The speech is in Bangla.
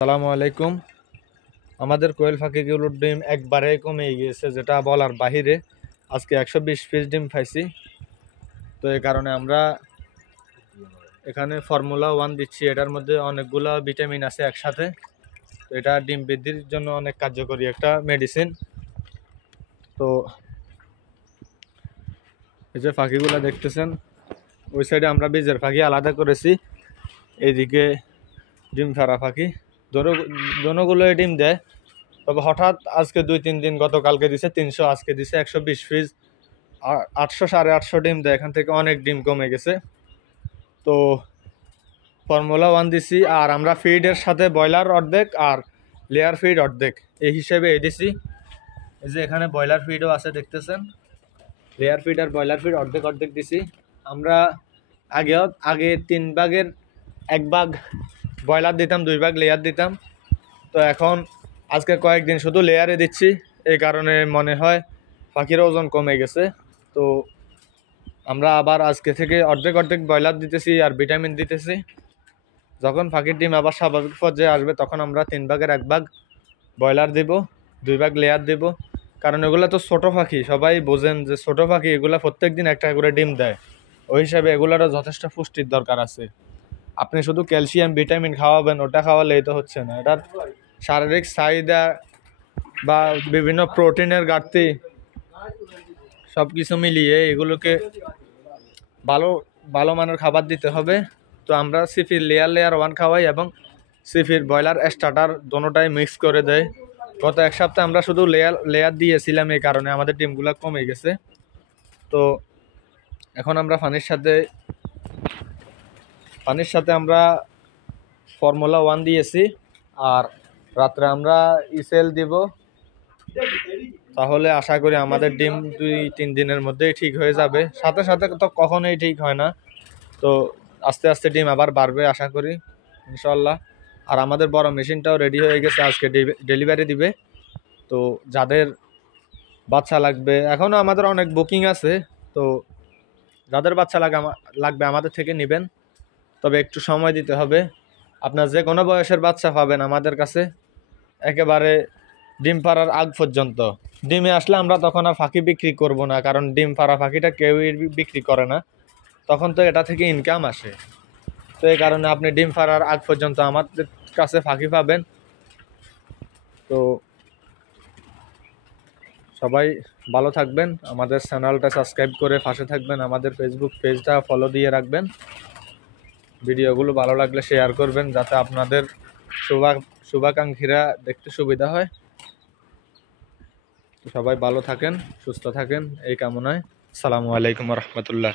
আসসালামু আলাইকুম। আমাদের কোয়েল পাখিগুলোর ডিম একবারে কমে গিয়েছে, যেটা বলার বাহিরে। আজকে 120 পিস ডিম পাইছি। তো এই কারণে আমরা এখানে ফর্মুলা 1 দিচ্ছি। এটার মধ্যে অনেকগুলো ভিটামিন আছে একসাথে। তো এটা ডিম বৃদ্ধির জন্য অনেক কার্যকরী একটা মেডিসিন। তো এই যে পাখিগুলো দেখতেছেন, ওই সাইডে আমরা বীজের পাখি আলাদা করেছি, এইদিকে ডিম ছাড়া পাখি। দোনোগুলো ডিম দেয়, তবে হঠাৎ আজকে 2-3 দিন, গতকালকে দিছে 300, আজকে দিছে 120 পিস, 800 850 ডিম দেয়। এখান থেকে অনেক ডিম কমে গেছে। তো ফর্মুলা 1 দিছি, আর আমরা ফিডের সাথে ব্রয়লার অর্ধেক আর লেয়ার ফিড অর্ধেক, এই হিসেবে এই দিছি। এই যে এখানে ব্রয়লার ফিডও আছে দেখতেছেন, লেয়ার ফিড আর ব্রয়লার ফিড অর্ধেক অর্ধেক দিছি। আমরা আগে 3 ভাগের 1 ভাগ ব্রয়লার দিতাম, 2 ভাগ লেয়ার দিতাম। তো এখন আজকে কয়েকদিন শুধু লেয়ারে দিচ্ছি, এই কারণে মনে হয় পাখির ওজন কমে গেছে। তো আমরা আবার আজকে থেকে অর্ধেক অর্ধেক ব্রয়লার দিতেছি আর ভিটামিন দিতেছি। যখন পাখির ডিম আবার স্বাভাবিক পর্যায়ে আসবে, তখন আমরা 3 ভাগের 1 ভাগ ব্রয়লার দিব, 2 ভাগ লেয়ার দিব। কারণ এগুলো তো ছোটো পাখি, সবাই বোঝেন যে ছোটো পাখি, এগুলো প্রত্যেক দিন একটা করে ডিম দেয়। ওই হিসাবে এগুলোরও যথেষ্ট পুষ্টির দরকার আছে। আপনি শুধু ক্যালসিয়াম ভিটামিন খাওয়াবেন, ওটা খাওয়ালেই তো হচ্ছে না। এটার শারীরিক চাহিদা বা বিভিন্ন প্রোটিনের ঘাটতি সব কিছু মিলিয়ে এগুলোকে ভালো ভালো মানের খাবার দিতে হবে। তো আমরা সিফির লেয়ার 1 খাওয়াই এবং সিফির ব্রয়লার স্টার্টার দোনোটাই মিক্স করে দেয়। গত 1 সপ্তাহে আমরা শুধু লেয়ার দিয়েছিলাম, এই কারণে আমাদের ডিমগুলো কমে গেছে। তো এখন আমরা পানির সাথে আমরা ফর্মুলা 1 দিয়েছি, আর রাত্রে আমরা ইসেল দিব। তাহলে আশা করি আমাদের ডিম 2-3 দিনের মধ্যেই ঠিক হয়ে যাবে। সাথে সাথে তো কখনোই ঠিক হয় না। তো আস্তে আস্তে ডিম আবার বাড়বে আশা করি, ইনশাল্লাহ। আর আমাদের বড় মেশিনটাও রেডি হয়ে গেছে, আজকে ডেলিভারি দিবে। তো যাদের বাচ্চা লাগবে, এখনও আমাদের অনেক বুকিং আছে। তো যাদের বাচ্চা লাগবে আমাদের থেকে নেবেন, তবে একটু সময় দিতে হবে। আপনার যে কোনো বয়সের বাচ্চা পাবেন আমাদের কাছে, একেবারে ডিম পাড়ার আগ পর্যন্ত। ডিমে আসলে আমরা তখন আর ফাঁকি বিক্রি করব না, কারণ ডিম পাড়া ফাঁকিটা কেউই বিক্রি করে না, তখন তো এটা থেকে ইনকাম আসে। তো এই কারণে আপনি ডিম পাড়ার আগ পর্যন্ত আমাদের কাছে ফাঁকি পাবেন। তো সবাই ভালো থাকবেন, আমাদের চ্যানেলটা সাবস্ক্রাইব করে পাশে থাকবেন, আমাদের ফেসবুক পেজটা ফলো দিয়ে রাখবেন। ভিডিওগুলো ভালো লাগলে শেয়ার করবেন, যাতে আপনাদের শুভাকাঙ্ক্ষীরা দেখতে সুবিধা হয়। সবাই ভালো থাকেন, সুস্থ থাকেন, এই কামনায়। আসসালামু আলাইকুম রহমতুল্লাহ।